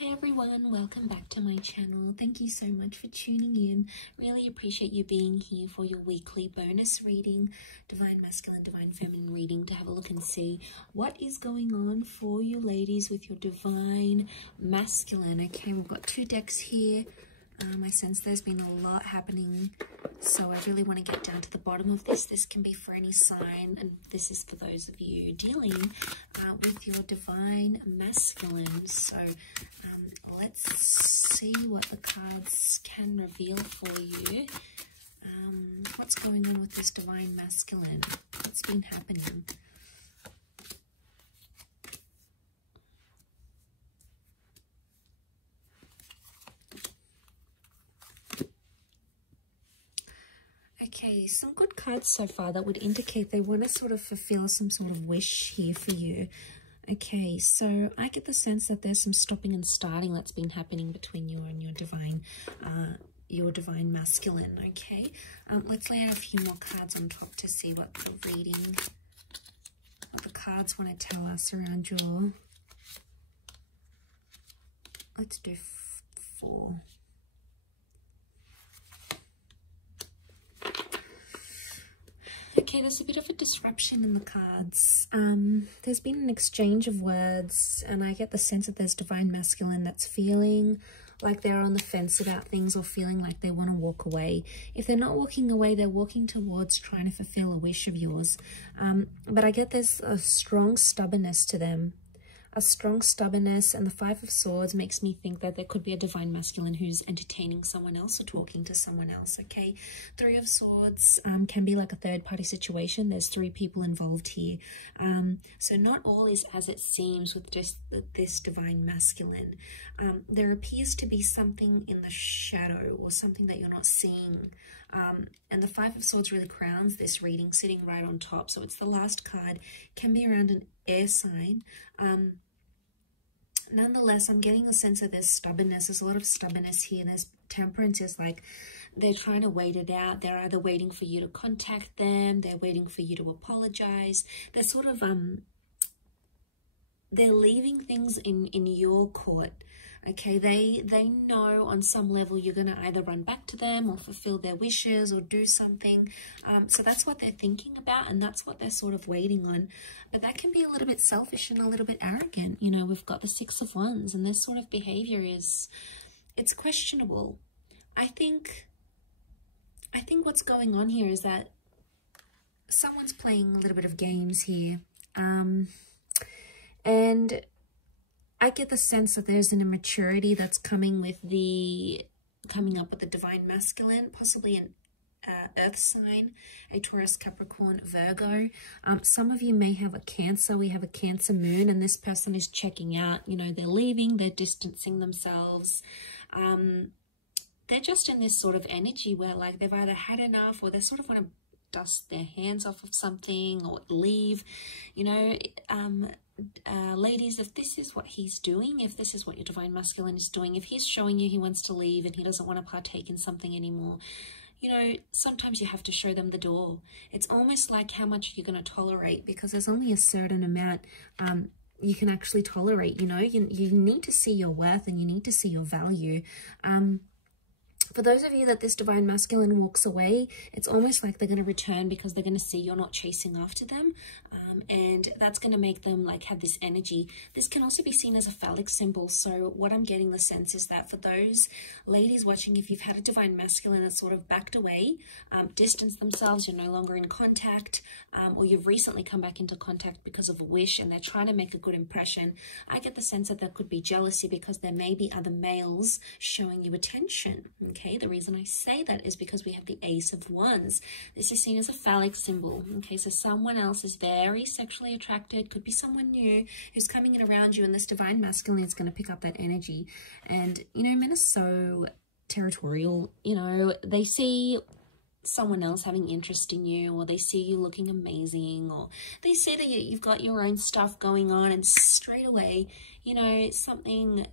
Hi everyone, welcome back to my channel. Thank you so much for tuning in. Really appreciate you being here for your weekly bonus reading, Divine Masculine, Divine Feminine reading, to have a look and see what is going on for you ladies with your Divine Masculine. Okay, we've got two decks here. I sense there's been a lot happening, so I really want to get down to the bottom of this. This can be for any sign, and this is for those of you dealing with your Divine Masculine. So let's see what the cards can reveal for you. What's going on with this Divine Masculine? What's been happening? Okay, some good cards so far that would indicate they want to sort of fulfill some sort of wish here for you. Okay, so I get the sense that there's some stopping and starting that's been happening between you and your Divine Masculine. Okay, let's lay out a few more cards on top to see what the reading, what the cards want to tell us around your. Let's do 4. Okay, there's a bit of a disruption in the cards. There's been an exchange of words, and I get the sense that there's Divine Masculine that's feeling like they're on the fence about things, or feeling like they want to walk away. If they're not walking away, they're walking towards trying to fulfill a wish of yours. But I get there's a strong stubbornness to them. A strong stubbornness, and the 5 of Swords makes me think that there could be a Divine Masculine who's entertaining someone else or talking to someone else, okay? 3 of Swords can be like a third-party situation. There's 3 people involved here. So not all is as it seems with just this Divine Masculine. There appears to be something in the shadow, or something that you're not seeing. And the 5 of Swords really crowns this reading, sitting right on top. So it's the last card, can be around an air sign. Nonetheless, I'm getting a sense of there's stubbornness. There's a lot of stubbornness here. There's temperance. Is like they're trying to wait it out. They're either waiting for you to contact them. They're waiting for you to apologize. They're sort of, they're leaving things in your court. Okay, they know on some level you're going to either run back to them or fulfill their wishes or do something. So that's what they're thinking about, and that's what they're sort of waiting on. But that can be a little bit selfish and a little bit arrogant. You know, we've got the 6 of Wands, and this sort of behavior it's questionable. I think what's going on here is that someone's playing a little bit of games here. And I get the sense that there's an immaturity that's coming up with the Divine Masculine, possibly an earth sign, a Taurus, Capricorn, Virgo. Some of you may have a Cancer. We have a Cancer moon, and this person is checking out. You know, they're leaving, they're distancing themselves. They're just in this sort of energy where like they've either had enough, or they sort of want to dust their hands off of something or leave. You know, ladies, if this is what he's doing, if this is what your Divine Masculine is doing, if he's showing you he wants to leave and he doesn't want to partake in something anymore, you know, sometimes you have to show them the door. It's almost like how much you're going to tolerate, because there's only a certain amount you can actually tolerate. You know, you need to see your worth, and you need to see your value. For those of you that this Divine Masculine walks away, it's almost like they're going to return because they're going to see you're not chasing after them. And that's going to make them like have this energy. This can also be seen as a phallic symbol. So what I'm getting the sense is that for those ladies watching, if you've had a Divine Masculine that's sort of backed away, distanced themselves, you're no longer in contact, or you've recently come back into contact because of a wish and they're trying to make a good impression, I get the sense that there could be jealousy because there may be other males showing you attention. Okay, the reason I say that is because we have the Ace of Wands. This is seen as a phallic symbol. Okay, so someone else is very sexually attracted, could be someone new who's coming in around you, and this Divine Masculine is going to pick up that energy. And, you know, men are so territorial. You know, they see someone else having interest in you, or they see you looking amazing, or they see that you've got your own stuff going on, and straight away, you know, something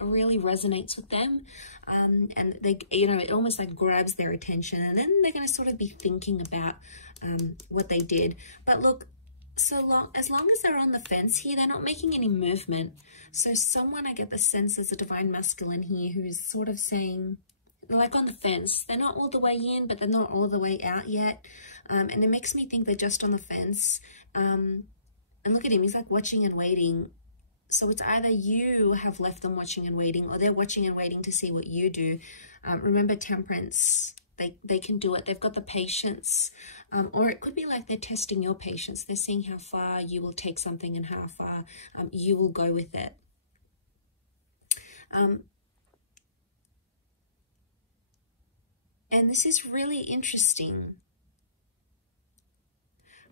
really resonates with them, and they, you know, it almost like grabs their attention, and then they're going to sort of be thinking about what they did. But look, as long as they're on the fence here, they're not making any movement. So someone, I get the sense, is a divine masculine here who's sort of saying, like on the fence. They're not all the way in, but they're not all the way out yet. And it makes me think they're just on the fence. And look at him, he's like watching and waiting. So it's either you have left them watching and waiting, or they're watching and waiting to see what you do. Remember, temperance, they can do it. They've got the patience. Or it could be like they're testing your patience. They're seeing how far you will take something and how far you will go with it. And this is really interesting.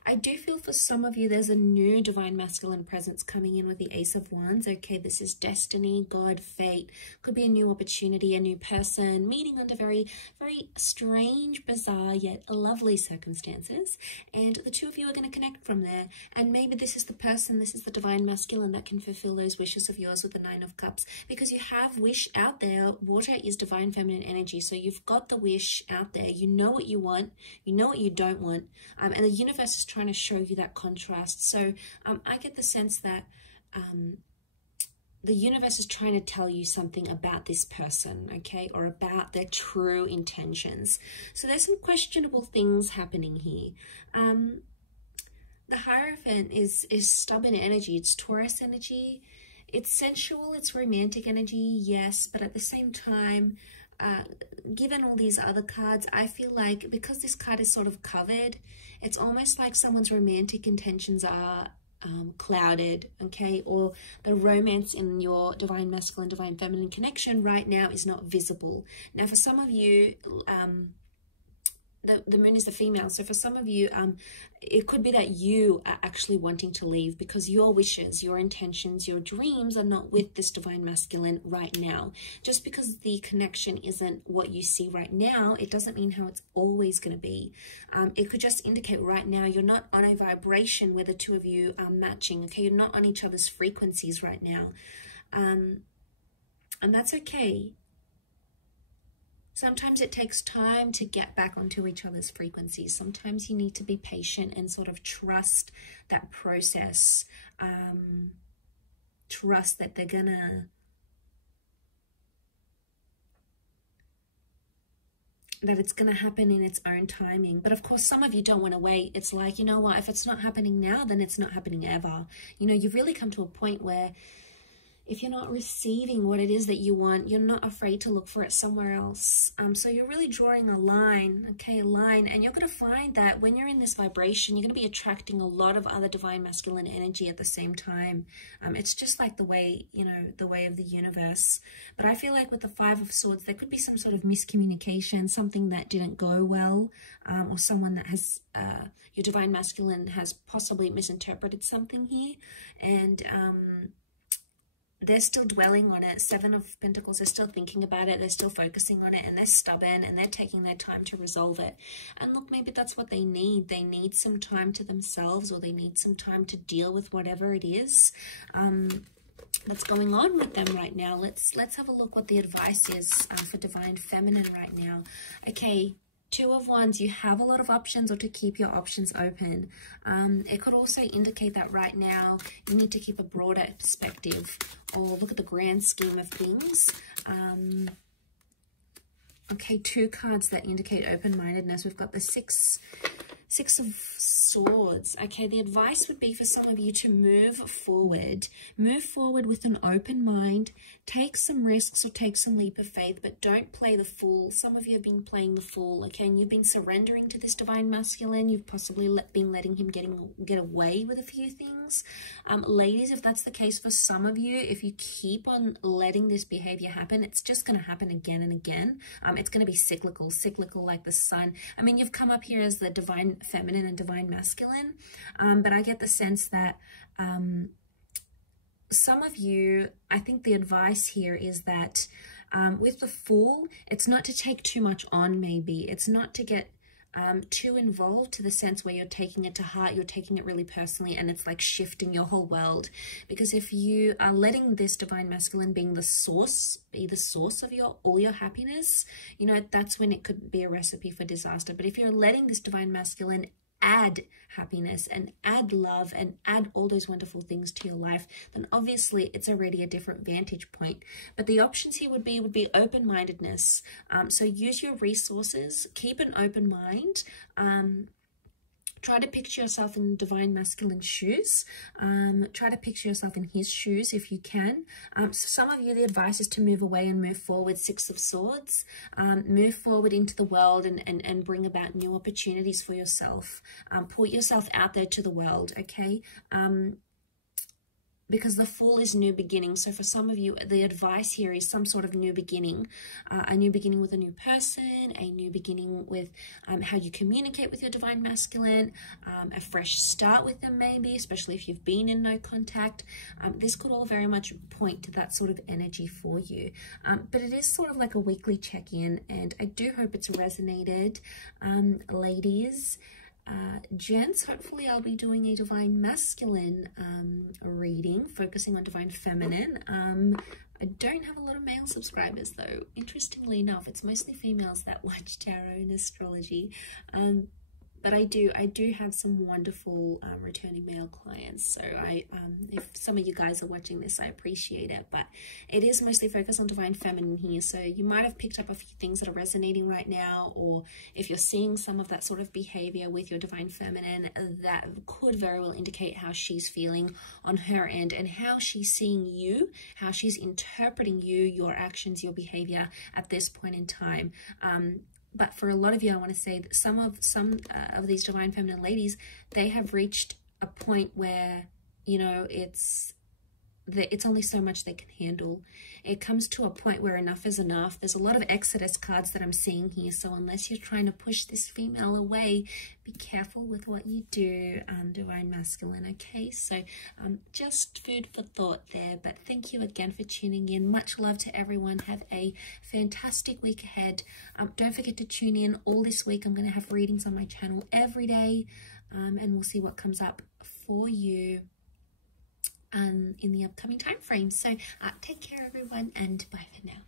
I do feel for some of you, there's a new divine masculine presence coming in with the Ace of Wands. Okay, this is destiny, God, fate. Could be a new opportunity, a new person, meeting under very, very strange, bizarre, yet lovely circumstances. And the two of you are going to connect from there. And maybe this is the person, this is the divine masculine that can fulfill those wishes of yours with the Nine of Cups. Because you have wish out there. Water is divine feminine energy. So you've got the wish out there. You know what you want. You know what you don't want. And the universe is trying to show you that contrast. So I get the sense that the universe is trying to tell you something about this person, okay, or about their true intentions. So there's some questionable things happening here. The Hierophant is stubborn energy. It's Taurus energy. It's sensual. It's romantic energy, yes, but at the same time, given all these other cards, I feel like because this card is sort of covered, it's almost like someone's romantic intentions are clouded, okay? Or the romance in your divine masculine, divine feminine connection right now is not visible. Now, for some of you, the moon is the female. So for some of you, it could be that you are actually wanting to leave because your wishes, your intentions, your dreams are not with this divine masculine right now. Just because the connection isn't what you see right now, it doesn't mean how it's always going to be. It could just indicate right now you're not on a vibration where the two of you are matching, okay? You're not on each other's frequencies right now. And that's okay. Sometimes it takes time to get back onto each other's frequencies. Sometimes you need to be patient and sort of trust that process. Trust that they're gonna... that it's going to happen in its own timing. But of course, some of you don't want to wait. It's like, you know what, if it's not happening now, then it's not happening ever. You know, you've really come to a point where if you're not receiving what it is that you want, you're not afraid to look for it somewhere else. So you're really drawing a line, okay, a line. And you're going to find that when you're in this vibration, you're going to be attracting a lot of other divine masculine energy at the same time. It's just like the way, you know, the way of the universe. But I feel like with the Five of Swords, there could be some sort of miscommunication, something that didn't go well, or someone that has, your divine masculine has possibly misinterpreted something here. And, they're still dwelling on it. Seven of Pentacles, they're still thinking about it. They're still focusing on it, and they're stubborn, and they're taking their time to resolve it. And look, maybe that's what they need. They need some time to themselves, or they need some time to deal with whatever it is that's going on with them right now. Let's have a look what the advice is for divine feminine right now. Okay. Two of Wands, you have a lot of options, or to keep your options open. It could also indicate that right now you need to keep a broader perspective, or look at the grand scheme of things. Okay, two cards that indicate open-mindedness. We've got the Six of Swords. Okay, the advice would be for some of you to move forward. Move forward with an open mind. Take some risks or take some leap of faith, but don't play the fool. Some of you have been playing the fool, okay, and you've been surrendering to this divine masculine. You've possibly been letting him get away with a few things. Ladies, if that's the case for some of you, if you keep on letting this behavior happen, it's just going to happen again and again. It's going to be cyclical like the sun. I mean, you've come up here as the divine feminine and divine masculine, but I get the sense that some of you, I think the advice here is that with the Fool, it's not to take too much on. Maybe it's not to get too involved, to the sense where you're taking it to heart, you're taking it really personally, and it's like shifting your whole world. Because if you are letting this divine masculine be the source of all your happiness, you know, that's when it could be a recipe for disaster. But if you're letting this divine masculine add happiness and add love and add all those wonderful things to your life, then obviously it's already a different vantage point. But the options here would be open-mindedness. So use your resources, keep an open mind. Try to picture yourself in divine masculine shoes. Try to picture yourself in his shoes if you can. So some of you, the advice is to move away and move forward. Six of Swords. Move forward into the world and bring about new opportunities for yourself. Put yourself out there to the world, okay? Because the Fool is new beginning. So for some of you, the advice here is some sort of new beginning. A new beginning with a new person, a new beginning with how you communicate with your divine masculine, a fresh start with them maybe, especially if you've been in no contact. This could all very much point to that sort of energy for you. But it is sort of like a weekly check-in, and I do hope it's resonated. Ladies, gents, hopefully I'll be doing a divine masculine reading, focusing on divine feminine. I don't have a lot of male subscribers though. Interestingly enough, it's mostly females that watch tarot and astrology. But I do have some wonderful returning male clients. So if some of you guys are watching this, I appreciate it. But it is mostly focused on divine feminine here. So you might have picked up a few things that are resonating right now, or if you're seeing some of that sort of behavior with your divine feminine, that could very well indicate how she's feeling on her end and how she's seeing you, how she's interpreting you, your actions, your behavior at this point in time. But for a lot of you, I want to say that some of these divine feminine ladies, they have reached a point where, you know, it's only so much they can handle. It comes to a point where enough is enough. There's a lot of Exodus cards that I'm seeing here. So unless you're trying to push this female away, be careful with what you do, divine masculine, okay? So just food for thought there. But thank you again for tuning in. Much love to everyone. Have a fantastic week ahead. Don't forget to tune in all this week. I'm going to have readings on my channel every day, and we'll see what comes up for you in the upcoming time frame. So take care everyone, and bye for now.